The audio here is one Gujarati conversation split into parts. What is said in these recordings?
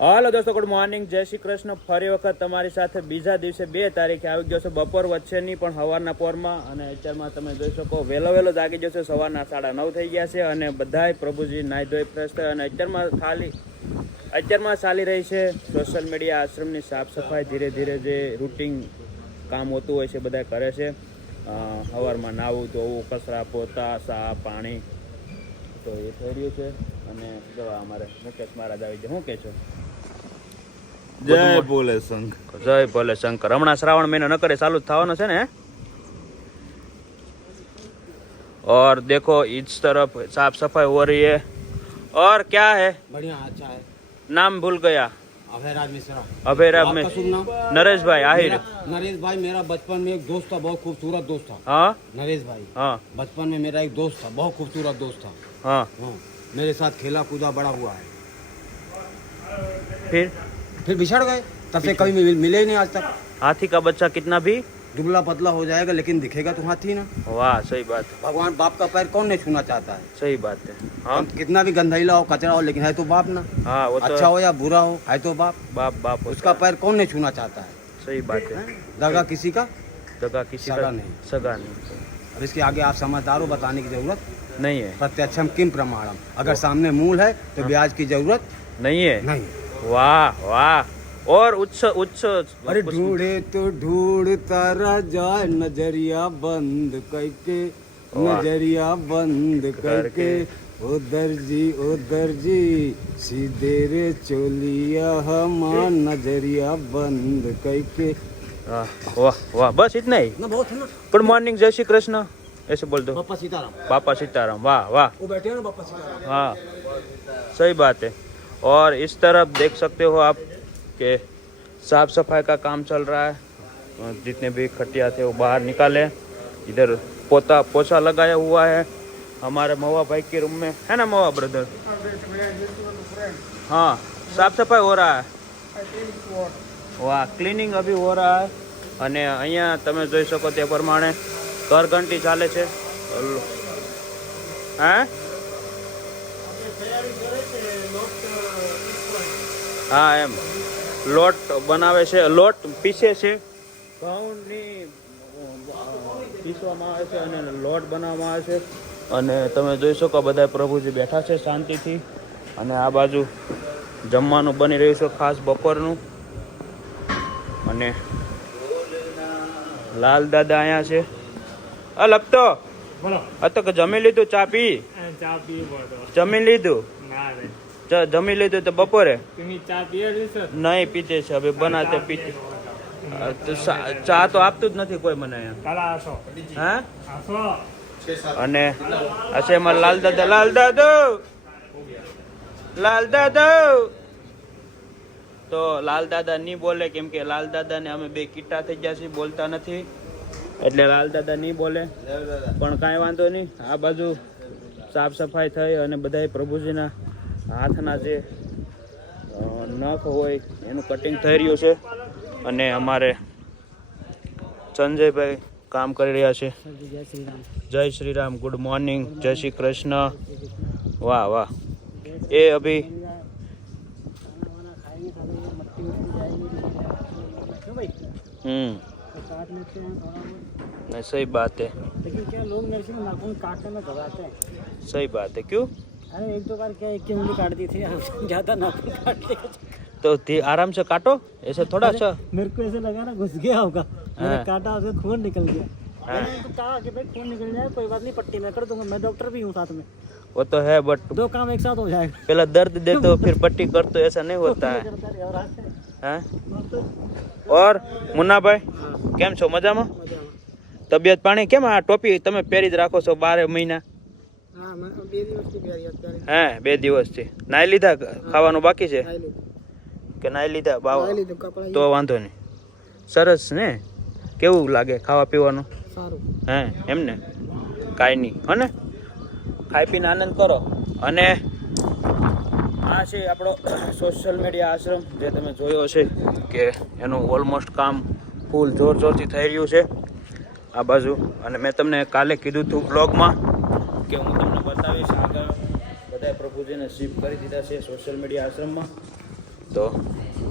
હાલો દોસ્તો, ગુડ મોર્નિંગ, જય શ્રી કૃષ્ણ. ફરી વખત તમારી સાથે બીજા દિવસે 2 તારીખે આવી ગયો છે બપોર વચ્ચેની પણ સવારના પોરમાં. અને અત્યારમાં તમે જોઈ શકો વહેલો જાગી જશે. સવારના 9:30 થઈ ગયા છે અને બધાય પ્રભુજી નાહી ધોઈ ફ્રેશ થયા. અને અત્યારમાં ચાલી રહી છે સોશિયલ મીડિયા આશ્રમની સાફ સફાઈ. ધીરે ધીરે જે રૂટિન કામ હોતું હોય છે બધા કરે છે. સવારમાં નાહવું ધોવું, કચરા પોતા, ચા પાણી, તો એ થઈ રહ્યું છે. અને જો અમારે મુકેશ મહારાજ આવી જાય. શું કહે છો? જય ભોલે શંકર. જય ભોલે શંકર. હમણાં શ્રાવણ મહિનો ન કરે ચાલુ થવાનો છે ને. और देखो इस तरफ साफ सफाई हो रही है. और क्या है? बढ़िया, अच्छा है. नाम भूल गया. अभयराज मिश्रा. अभयराज में नरेश भाई आहिर. नरेश भाई मेरा बचपन में एक दोस्त था, बहुत खूबसूरत दोस्त था. हाँ नरेश भाई, हाँ, बचपन में मेरा एक दोस्त था, बहुत खूबसूरत दोस्त था. हाँ. मेरे साथ खेला कूदा बड़ा हुआ है. फिर बिछड़ गए, तब से कभी मिले ही नहीं आज तक. हाथी का बच्चा कितना भी दुबला पतला हो जाएगा लेकिन दिखेगा तो हाथी ना. वाह, सही बात है. भगवान बाप का पैर कौन नहीं छूना चाहता है. सही बात है. हाँ कितना भी गंधैला हो, कचरा हो, लेकिन है तो बाप ना. हाँ, वो तो अच्छा हो या बुरा हो, है तो बाप. बाप बाप उसका पैर कौन नहीं छूना चाहता है. सही बात है. दगा किसी का जगह किसी सगा का नहीं. सगा नहीं. अब इसके आगे आप समझदार हो, बताने की जरूरत नहीं है. प्रत्यक्षम किम प्रमाणम. अगर सामने मूल है तो ब्याज की जरूरत नहीं है. नहीं. वाह वाह. और उच्च उच्च अरे ढूंढे तो ढूंढता रह जाए, नजरिया बंद करके, नजरिया बंद करके. ओ दर्जी सीधे रे चोलिया हमा, नजरिया बंद करके. वाह वाह. बस इतना ही. ना बहुत है ना. गुड मॉर्निंग, जय श्री कृष्ण ऐसे बोल दो. बापा सीताराम. बापा सीताराम. वाह वाह. वो बैठे हैं ना बापा सीताराम. हाँ, सही बात है. और इस तरफ देख सकते हो आप कि साफ सफाई का काम चल रहा है. जितने भी खटिया थे वो बाहर निकाले. इधर पोछा लगाया हुआ है हमारे मवा भाई के रूम में, है ना मवा ब्रदर? हाँ, साफ सफाई हो रहा है. वाह, क्लीनिंग अभी हो रहा है. અને અહીંયા તમે જોઈ શકો તે પ્રમાણે ઘરઘંટી ચાલે છે. હા હા, એમ લોટ બનાવે છે, લોટ પીસે છે. ઘઉંની પીસવામાં આવે છે અને લોટ બનાવવામાં આવે છે. અને તમે જોઈ શકો બધા પ્રભુજી બેઠા છે શાંતિથી. અને આ બાજુ જમવાનું બની રહ્યું છે ખાસ બપોરનું. અને લાલ દાદા અહીંયા છે. લપતો તો કે જમી લીધું? ચા પી? જમી લીધું? જમી લીધું તો બપોરે નહીં પીતે છે. હવે બનાતે પીતે. ચા તો આપતું જ નથી કોઈ મને અહીંયા. હા, અને આ છે એમાં લાલ દાદા. લાલ દાદા તો લાલ દાદા નહીં બોલે, કેમ કે લાલ દાદા ને અમે બે કીટા થઈ ગયા છીએ, બોલતા નથી. એટલે લાલ દાદા નહીં બોલે. પણ કાંઈ વાંધો નહીં. આ બાજુ સાફ સફાઈ થઈ અને બધાય પ્રભુજીના હાથના જે નખ હોય એનું કટિંગ થઈ રહ્યું છે. અને અમારે સંજયભાઈ કામ કરી રહ્યા છે. જય શ્રી રામ. ગુડ મોર્નિંગ, જય શ્રી કૃષ્ણ. વાહ વાહ. એ અભી नहीं, सही बात है. लेकिन क्या लोग मेरे से नाखून काटने में घबराते हैं. सही बात है. क्यों? अरे एक दो बार क्या एक की उंगली काट दी थी, ज्यादा नाखून काट लिया. तो आराम से काटो, ऐसे थोड़ा सा. मेरे को ऐसे लगा ना घुस गया होगा. मैंने काटा, उससे खून निकल गया. मैंने तो कहा कि भाई खून निकल जाए कोई बात नहीं, पट्टी मैं कर दूंगा, मैं डॉक्टर भी हूँ साथ में. वो तो है, बट 2 काम एक साथ हो जाएगा. पहला दर्द दे दो फिर पट्टी कर दो, ऐसा नहीं होता है. हाँ? और मुन्ना भाई केम छो? मजामा? तबियत पाणी केम? आ टोपी તમે પહેરી જ રાખો છો 12 મહિના? હા, મેં 2 દિવસથી પહેરી અત્યારે. હે, 2 દિવસથી. નાઈ લીધા? ખાવાનું બાકી છે કે નાઈ લીધા? તો વાંધો નહીં. સરસ ને? કેવું લાગે ખાવા પીવાનું? સારું. હે, એમ ને? કાંઈ નહીં, હો ને? ખાઈ પીને આનંદ કરો. અને આ છે આપણો સોશિયલ મીડિયા આશ્રમ, જે તમે જોયો છે કે એનું ઓલમોસ્ટ કામ ફૂલ જોરથી થઈ રહ્યું છે આ બાજુ. અને મેં તમને કાલે કીધું હતું બ્લોગમાં કે હું તમને બતાવીશ આગળ બધા પ્રભુજીને શિફ્ટ કરી દીધા છે સોશિયલ મીડિયા આશ્રમમાં. તો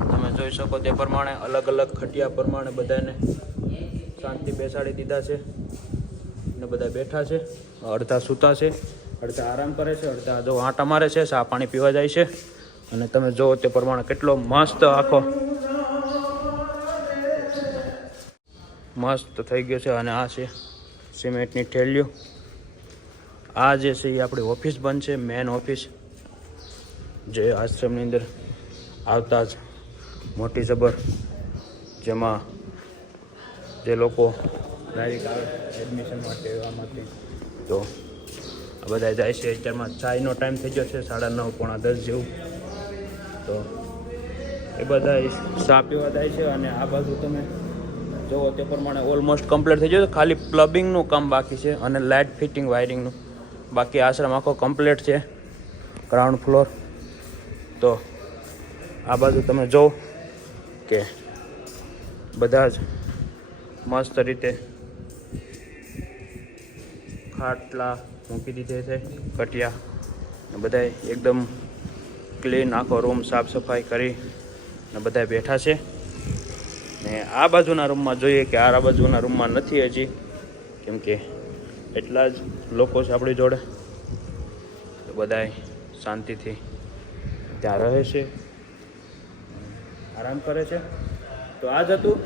તમે જોઈ શકો તે પ્રમાણે અલગ અલગ ખટિયા પ્રમાણે બધાને શાંતિ બેસાડી દીધા છે ને બધા બેઠા છે, અડધા સૂતા છે, અડધા આરામ કરે છે, અડધા જો આંટા મારે છે, ચા પાણી પીવા જાય છે. અને તમે જુઓ તે પ્રમાણે કેટલો મસ્ત આખો મસ્ત થઈ ગયો છે. અને આ છે સિમેન્ટની ઠેલીઓ. આ જે છે એ આપણી ઓફિસ બનશે, મેન ઓફિસ, જે આશ્રમની અંદર આવતા જ મોટી જબર, જેમાં જે લોકો ડાયરેક્ટ આવે એડમિશન માટે આમાંથી. તો આ બધા જાય છે. અત્યારમાં ચાયનો ટાઈમ થઈ ગયો છે 9:30 પોણા 10 જેવું. તો એ બધા ચા પીવા જાય છે. અને આ બાજુ તમે જુઓ તે પ્રમાણે ઓલમોસ્ટ કમ્પ્લીટ થઈ ગયું છે. ખાલી પ્લમ્બિંગનું કામ બાકી છે અને લાઇટ ફિટિંગ વાયરિંગનું. બાકી આશ્રમ આખો કમ્પ્લીટ છે, ગ્રાઉન્ડ ફ્લોર. તો આ બાજુ તમે જુઓ કે બધા જ મસ્ત રીતે ખાટલા મૂકી દીધે છે, કટિયા, બધા એકદમ ક્લીન, આખો રૂમ સાફ સફાઈ કરી ને બધા બેઠા છે. ને આ બાજુના રૂમમાં જોઈએ કે આ બાજુના રૂમમાં નથી હજી, કેમ કે એટલા જ લોકો છે આપણી જોડે. તો બધા શાંતિથી ત્યાં રહે છે, આરામ કરે છે. તો આ જ હતું.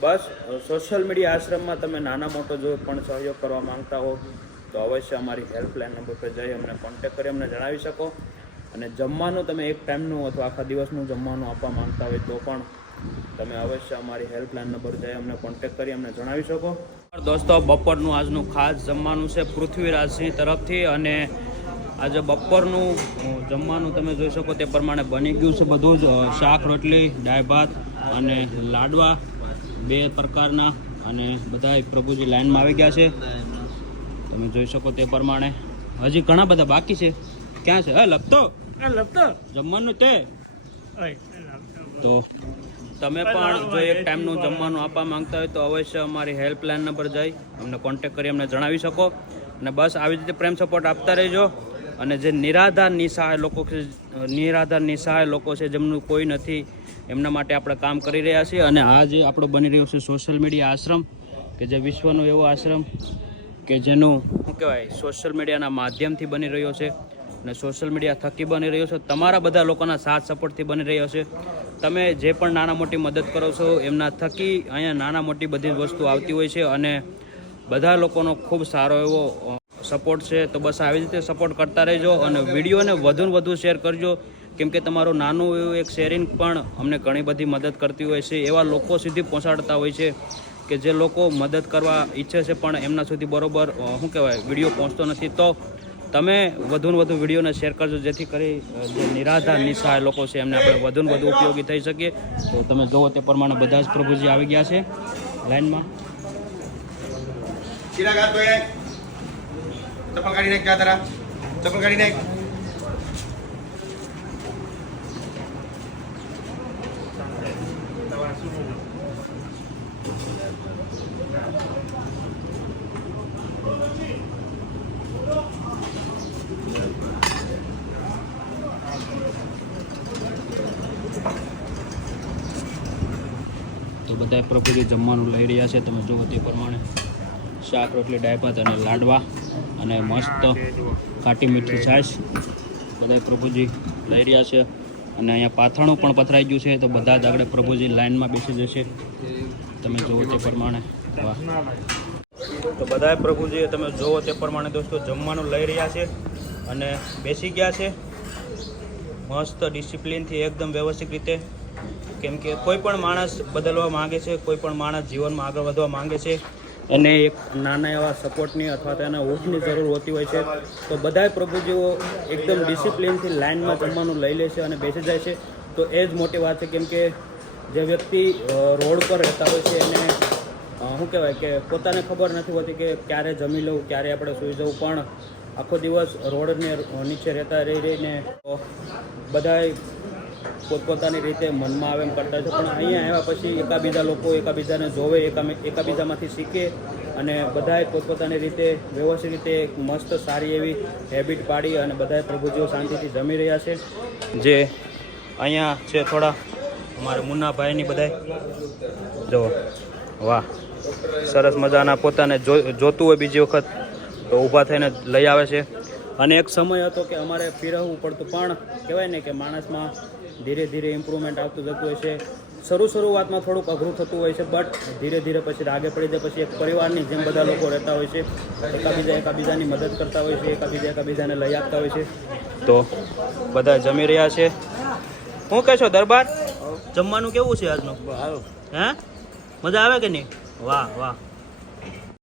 બસ સોશિયલ મીડિયા આશ્રમમાં તમે નાના મોટો જો પણ સહયોગ કરવા માંગતા હો તો અવશ્ય અમારી હેલ્પલાઇન નંબર પર જઈ અમને કોન્ટેક્ટ કરી અમને જણાવી શકો. અને જમવાનું તમે એક ટાઈમનું અથવા આખા દિવસનું જમવાનું આપવા માંગતા હોય તો પણ તમે અવશ્ય અમારી હેલ્પલાઇન નંબર જઈ અમને કોન્ટેક્ટ કરી અમને જણાવી શકો. દોસ્તો, બપોરનું આજનું ખાસ જમવાનું છે પૃથ્વીરાજસિંહ તરફથી. અને આજે બપોરનું જમવાનું તમે જોઈ શકો તે પ્રમાણે બની ગયું છે બધું જ. શાક રોટલી, દાળ ભાત અને લાડવા 2 પ્રકારના. અને બધા પ્રભુજી લાઈનમાં આવી ગયા છે, તમે જોઈ શકો તે પ્રમાણે. હજી ઘણા બધા બાકી છે. ક્યાં છે? લપતો જમવાનું તે. તો તમે પણ જો એક ટાઈમનું જમવાનું આપવા માંગતા હોય તો અવશ્ય અમારી હેલ્પલાઇન નંબર જઈ અમને કોન્ટેક્ટ કરી અમને જણાવી શકો. અને બસ આવી રીતે પ્રેમ સપોર્ટ આપતા રહેજો. અને જે નિરાધાર નિસહાય લોકો છે જેમનું કોઈ નથી, એમના માટે આપણે કામ કરી રહ્યા છીએ. અને આ જે આપણો બની રહ્યો છે સોશિયલ મીડિયા આશ્રમ, કે જે વિશ્વનો એવો આશ્રમ કે જેનું શું કહેવાય સોશિયલ મીડિયાના માધ્યમથી બની રહ્યો છે અને સોશિયલ મીડિયા થકી બની રહ્યો છે. તમારા બધા લોકોના સાથ સપોર્ટથી બની રહ્યો છે. તમે જે પણ નાના મોટી મદદ કરો છો એમના થકી અહીંયા નાના મોટી બધી વસ્તુ આવતી હોય છે. અને બધા લોકોનો ખૂબ સારો એવો સપોર્ટ છે. તો બસ આવી રીતે સપોર્ટ કરતા રહેજો અને વિડીયોને વધુને વધુ શેર કરજો, કેમ કે તમારું નાનું એવું એક શેરિંગ પણ અમને ઘણી બધી મદદ કરતી હોય છે. એવા લોકો સુધી પહોંચાડતા હોય છે કે જે લોકો મદદ કરવા ઈચ્છે છે પણ એમના સુધી બરોબર શું કહેવાય વિડીયો પહોંચતો નથી. તો તમે વધુને વધુ વિડીયોને શેર કરજો, જેથી કરી જે નિરાધાર નિસહાય લોકો છે એમને આપણે વધુને વધુ ઉપયોગી થઈ શકીએ. તો તમે જુઓ તે પ્રમાણે બધા જ પ્રભુજી આવી ગયા છે લાઈનમાં. चप्पल गाड़ी ने क्या तरह चप्पल गाड़ी ने તો બધા પ્રભુજી જમવાનું લઈ રહ્યા છે. તમે જુઓ તે પ્રમાણે શાક રોટલી, દાળ ભાત અને લાડવા અને મસ્ત ખાટી મીઠી છાશ બધા પ્રભુજી લઈ રહ્યા છે. અને અહીંયા પાથરણું પણ પથરાઈ ગયું છે. તો બધા જ આગળ પ્રભુજી લાઈનમાં બેસી જશે. તમે જુઓ તે પ્રમાણે. વાહ! તો બધા પ્રભુજી તમે જુઓ તે પ્રમાણે દોસ્તો જમવાનું લઈ રહ્યા છે અને બેસી ગયા છે મસ્ત ડિસિપ્લિનથી, એકદમ વ્યવસ્થિત રીતે. કેમ કે કોઈ પણ માણસ બદલવા માંગે છે, કોઈ પણ માણસ જીવનમાં આગળ વધવા માંગે છે અને એક નાના એવા સપોર્ટની અથવા તો એના ઊંઘની જરૂર હોતી હોય છે. તો બધાય પ્રભુજીઓ એકદમ ડિસિપ્લિનથી લાઇનમાં જમવાનું લઈ લે છે અને બેસી જાય છે. તો એ જ મોટી વાત છે, કેમ કે જે વ્યક્તિ રોડ પર રહેતા હોય છે એને શું કહેવાય કે પોતાને ખબર નથી હોતી કે ક્યારે જમી લઉં, ક્યારે આપણે સૂઈ જવું, પણ આખો દિવસ રોડને નીચે રહેતા રહીને બધાય પોતપોતાની રીતે મનમાં આવે એમ કરતા છે. પણ અહીંયા આવ્યા પછી એકાબીજા લોકો એકાબીજાને જોવે, એકાબીજામાંથી શીખે અને બધાએ પોતપોતાની રીતે વ્યવસ્થિત રીતે મસ્ત સારી એવી હેબિટ પાડી અને બધાએ પ્રભુજીઓ શાંતિથી જમી રહ્યા છે. જે અહીંયા છે થોડા અમારે મુન્નાભાઈની બધાય જુઓ વાહ સરસ મજાના પોતાને જોતું હોય બીજી વખત તો ઊભા થઈને લઈ આવે છે. અને એક સમય હતો કે અમારે ફેરવવું પડતું પણ કહેવાય ને કે માણસમાં ધીરે ધીરે ઇમ્પ્રુવમેન્ટ આવતું જતું હોય છે. શરૂઆતમાં થોડુંક અઘરું થતું હોય છે બટ ધીરે ધીરે પછી આગે પડી જાય પછી એક પરિવારની જેમ બધા લોકો રહેતા હોય છે. એકાબીજાની મદદ કરતા હોય છે, એકાબીજાને લઈ આપતા હોય છે. તો બધા જમી રહ્યા છે. શું કહેશો દરબાર, જમવાનું કેવું છે આજનું? હે મજા આવે કે નહીં? વાહ વાહ.